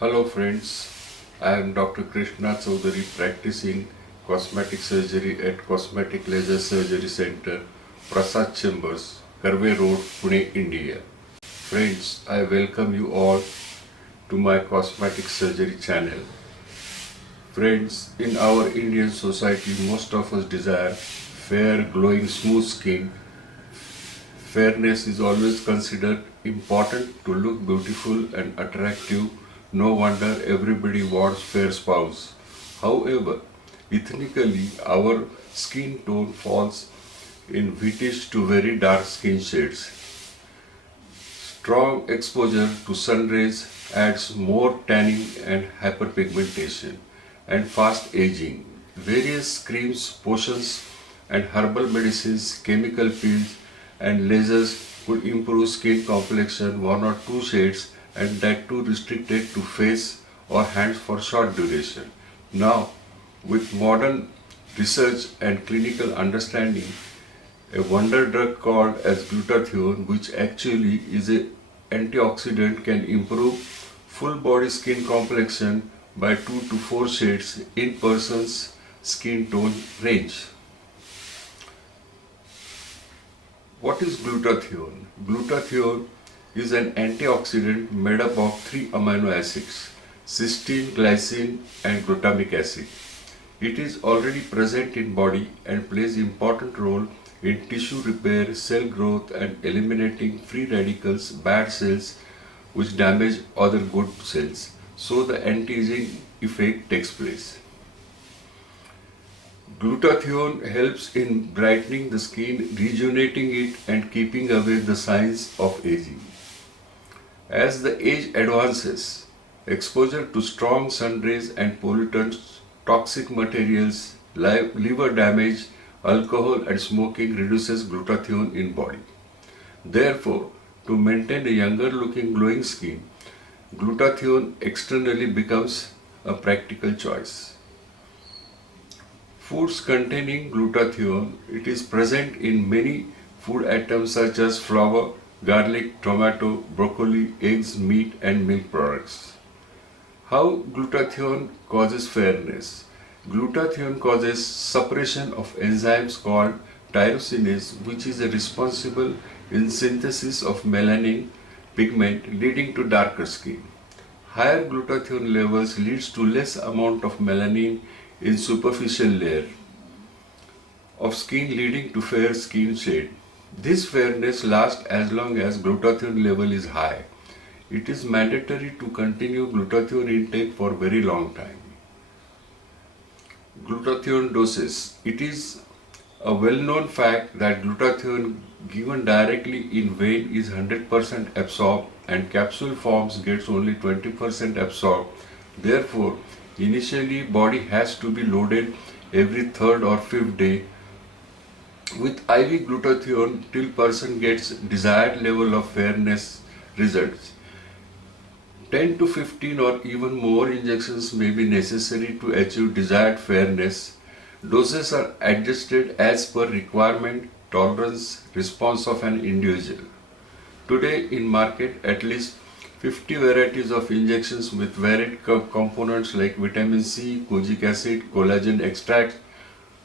Hello friends, I am Dr. Krishna Chaudhary practicing cosmetic surgery at Cosmetic Laser Surgery Center, Prasad Chambers, Karve Road, Pune, India. Friends, I welcome you all to my cosmetic surgery channel. Friends, in our Indian society, most of us desire fair, glowing, smooth skin. Fairness is always considered important to look beautiful and attractive. No wonder everybody wants fair spouse. However, ethnically our skin tone falls in whitish to very dark skin shades. Strong exposure to sun rays adds more tanning and hyperpigmentation and fast aging. Various creams, potions and herbal medicines, chemical peels and lasers could improve skin complexion one or two shades and that too restricted to face or hands for short duration. Now, with modern research and clinical understanding, a wonder drug called as glutathione, which actually is an antioxidant, can improve full body skin complexion by 2 to 4 shades in person's skin tone range. What is glutathione? Glutathione is an antioxidant made up of 3 amino acids, cysteine, glycine and glutamic acid. It is already present in body and plays important role in tissue repair, cell growth and eliminating free radicals, bad cells which damage other good cells. So the anti-aging effect takes place. Glutathione helps in brightening the skin, rejuvenating it and keeping away the signs of aging. As the age advances, exposure to strong sun rays and pollutants, toxic materials, liver damage, alcohol and smoking reduces glutathione in body. Therefore, to maintain a younger looking glowing skin, glutathione externally becomes a practical choice. Foods containing glutathione, it is present in many food items such as flour, garlic, tomato, broccoli, eggs, meat and milk products. How glutathione causes fairness? Glutathione causes suppression of enzymes called tyrosinase, which is responsible in synthesis of melanin pigment leading to darker skin. Higher glutathione levels leads to less amount of melanin in superficial layer of skin leading to fair skin shade. This fairness lasts as long as glutathione level is high. It is mandatory to continue glutathione intake for very long time. Glutathione doses. It is a well-known fact that glutathione given directly in vein is 100% absorbed and capsule forms gets only 20% absorbed. Therefore, initially body has to be loaded every third or fifth day with IV glutathione till person gets desired level of fairness results. 10 to 15 or even more injections may be necessary to achieve desired fairness. Doses are adjusted as per requirement, tolerance, response of an individual. Today in market at least 50 varieties of injections with varied components like vitamin C, kojic acid, collagen extract,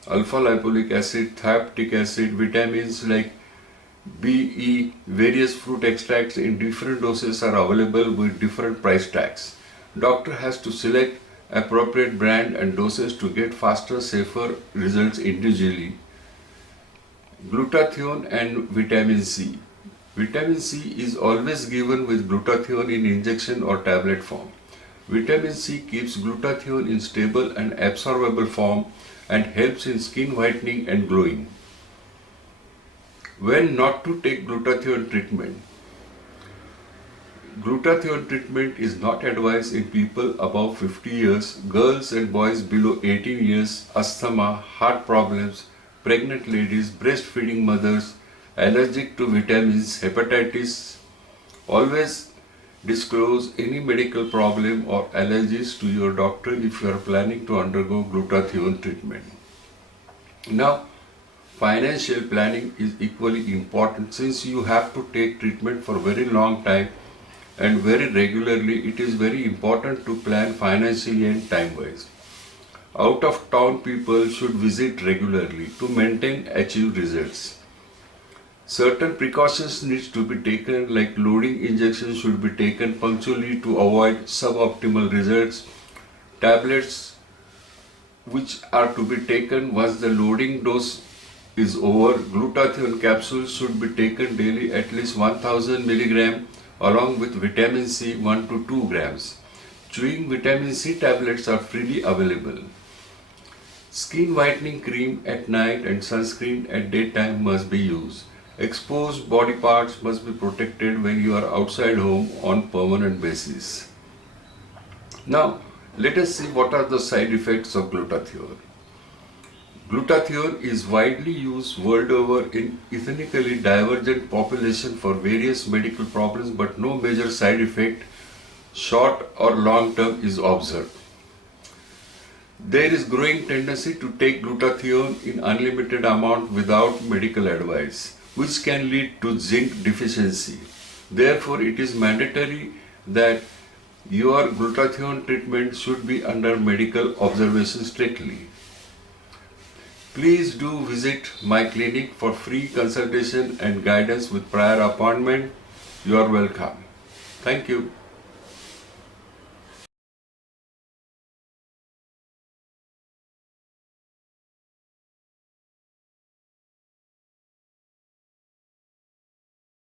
alpha-lipoic acid, thioptic acid, vitamins like B, E, various fruit extracts in different doses are available with different price tags. Doctor has to select appropriate brand and doses to get faster, safer results individually. Glutathione and vitamin C. Vitamin C is always given with glutathione in injection or tablet form. Vitamin C keeps glutathione in stable and absorbable form and helps in skin whitening and glowing. When not to take glutathione treatment. Glutathione treatment is not advised in people above 50 years, girls and boys below 18 years, asthma, heart problems, pregnant ladies, breastfeeding mothers, allergic to vitamins, hepatitis. Always disclose any medical problem or allergies to your doctor if you are planning to undergo glutathione treatment. Now, financial planning is equally important since you have to take treatment for very long time. and very regularly, it is very important to plan financially and time-wise. Out of town people should visit regularly to maintain achieved results. Certain precautions need to be taken, like loading injections should be taken punctually to avoid suboptimal results. Tablets which are to be taken once the loading dose is over. Glutathione capsules should be taken daily at least 1000 mg along with vitamin C 1 to 2 grams. Chewing vitamin C tablets are freely available. Skin whitening cream at night and sunscreen at daytime must be used. Exposed body parts must be protected when you are outside home on permanent basis. Now, let us see what are the side effects of glutathione. Glutathione is widely used world over in ethnically divergent population for various medical problems, but no major side effect, short or long term, is observed. There is growing tendency to take glutathione in unlimited amount without medical advice, which can lead to zinc deficiency. Therefore, it is mandatory that your glutathione treatment should be under medical observation strictly. Please do visit my clinic for free consultation and guidance with prior appointment. You are welcome. Thank you.